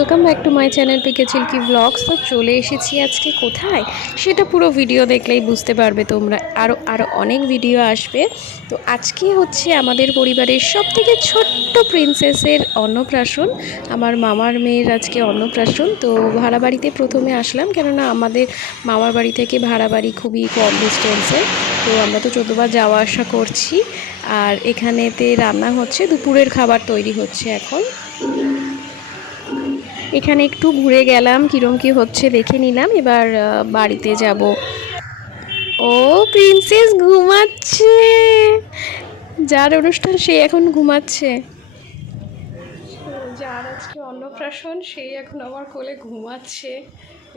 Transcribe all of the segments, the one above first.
Welcome back to my channel PK Chilki vlogs. তো চলে এসেছি আজকে কোথায় সেটা পুরো ভিডিও দেখলেই বুঝতে পারবে তোমরা। আরও অনেক ভিডিও আসবে। তো আজকে হচ্ছে আমাদের পরিবারের সবথেকে ছোট্ট প্রিন্সেসের অন্নপ্রাশন, আমার মামার মেয়ের আজকে অন্নপ্রাশন। তো ভাড়া বাড়িতে প্রথমে আসলাম, কেননা আমাদের মামার বাড়ি থেকে ভাড়া বাড়ি খুবই কম ডিস্টেন্সে। তো আমরা তো 14বার যাওয়া আসা করছি। আর এখানেতে রান্না হচ্ছে, দুপুরের খাবার তৈরি হচ্ছে এখন। এখানে একটু ঘুরে গেলাম, কিরম কি হচ্ছে দেখে নিলাম, এবার বাড়িতে যাব। ও প্রিন্সেস ঘুমাচ্ছে, যার অনুষ্ঠান সে এখন ঘুমাচ্ছে। যার আজকে অন্নপ্রাশন সেই এখন আমার কোলে ঘুমাচ্ছে।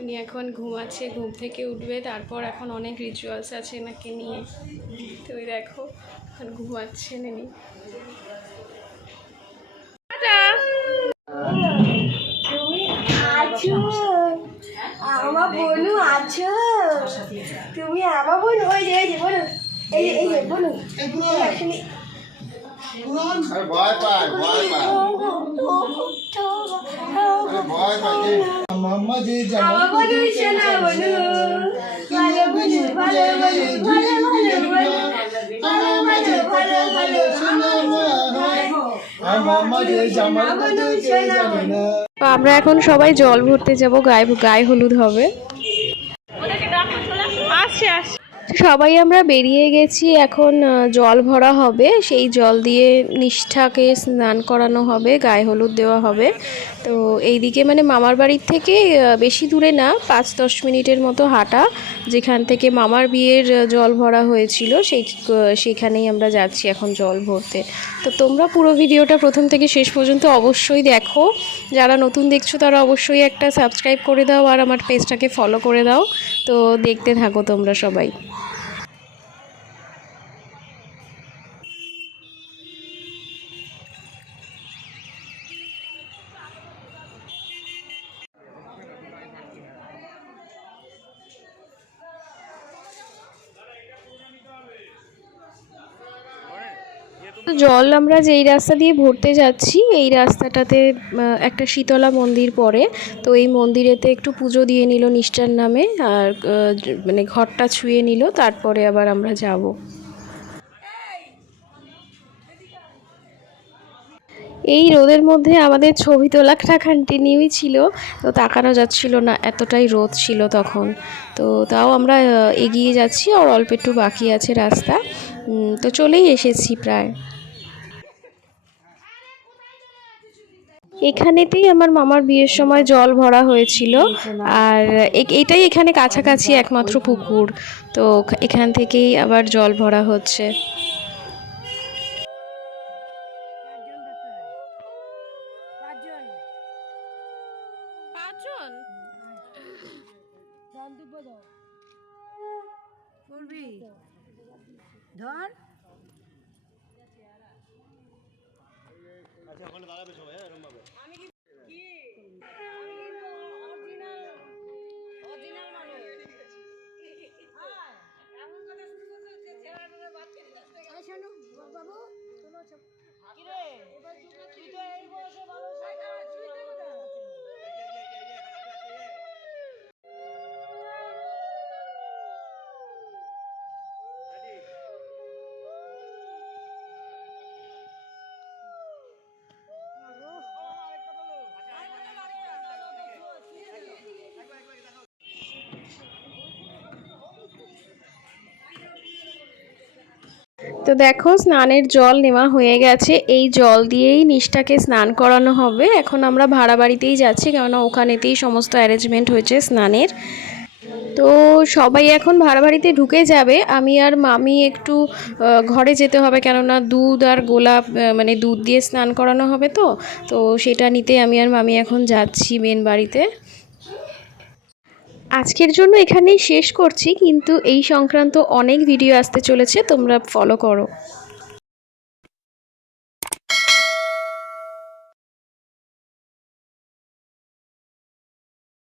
উনি এখন ঘুমাচ্ছে, ঘুম থেকে উঠবে, তারপর এখন অনেক রিচুয়ালস আছে এনাকে নিয়ে। তো ওই দেখো এখন ঘুমাচ্ছেন ইনি। আমার বোনু আছো, তুমি আমার বোন। ওই যে বলো, এই যে বলো, মাম্মা যে আমার বোনু শোনা বনু, ভালো বনু, ভালো বনু, ভালো ভালো বনু, ভালো ভালো ভালো ভালো শোনা মাম্মা যে জামা বনু শোনা বনু। আমরা এখন সবাই জল ভরতে যাব, গায়ে হলুদ হবে। সবাই আমরা বেরিয়ে গেছি, এখন জল ভরা হবে, সেই জল দিয়ে নিষ্ঠাকে স্নান করানো হবে, গায়ে হলুদ দেওয়া হবে। তো এইদিকে মানে মামার বাড়ির থেকে বেশি দূরে না, 5-10 মিনিটের মতো হাঁটা, যেখান থেকে মামার বিয়ের জল ভরা হয়েছিল সেইখানেই আমরা যাচ্ছি এখন জল ভরতে। তো তোমরা পুরো ভিডিওটা প্রথম থেকে শেষ পর্যন্ত অবশ্যই দেখো। যারা নতুন দেখছো তারা অবশ্যই একটা সাবস্ক্রাইব করে দাও আর আমার পেজটাকে ফলো করে দাও। তো দেখতে থাকো তোমরা সবাই। জল আমরা যেই রাস্তা দিয়ে ভরতে যাচ্ছি, এই রাস্তাটাতে একটা শীতলা মন্দির পড়ে। তো এই মন্দিরেতে একটু পুজো দিয়ে নিল নিষ্ঠার নামে, আর মানে ঘরটা ছুঁয়ে নিল, তারপরে আবার আমরা যাব। এই রোদের মধ্যে আমাদের ছবি তোলাটা কন্টিনিউই ছিল, তো তাকানো যাচ্ছিল না, এতটাই রোদ ছিল তখন। তো তাও আমরা এগিয়ে যাচ্ছি, আর অল্প একটু বাকি আছে রাস্তা। তো চলেই এসেছি প্রায়। এখানেতেই আমার মামার বিয়ের সময় জল ভরা হয়েছিল, আর এটাই এখানে কাছাকাছি একমাত্র পুকুর। তো এখান থেকেই আবার জল ভরা হচ্ছে। ধর আচ্ছা ওখানে দাঁড়াবে সবাই এরকম ভাবে। তো দেখো স্নানের জল নেওয়া হয়ে গেছে, এই জল দিয়েই নিষ্ঠাকে স্নান করানো হবে। এখন আমরা ভাড়া বাড়িতেই যাচ্ছি, কেননা ওখানেতেই সমস্ত অ্যারেঞ্জমেন্ট হয়েছে স্নানের। তো সবাই এখন ভাড়া বাড়িতে ঢুকে যাবে, আমি আর মামি একটু ঘরে যেতে হবে, কেননা দুধ আর গোলাপ মানে দুধ দিয়ে স্নান করানো হবে। তো সেটা নিতে আমি আর মামি এখন যাচ্ছি মেন বাড়িতে। আজকের জন্য এখানেই শেষ করছি, কিন্তু এই সংক্রান্ত অনেক ভিডিও আসতে চলেছে, তোমরা ফলো করো।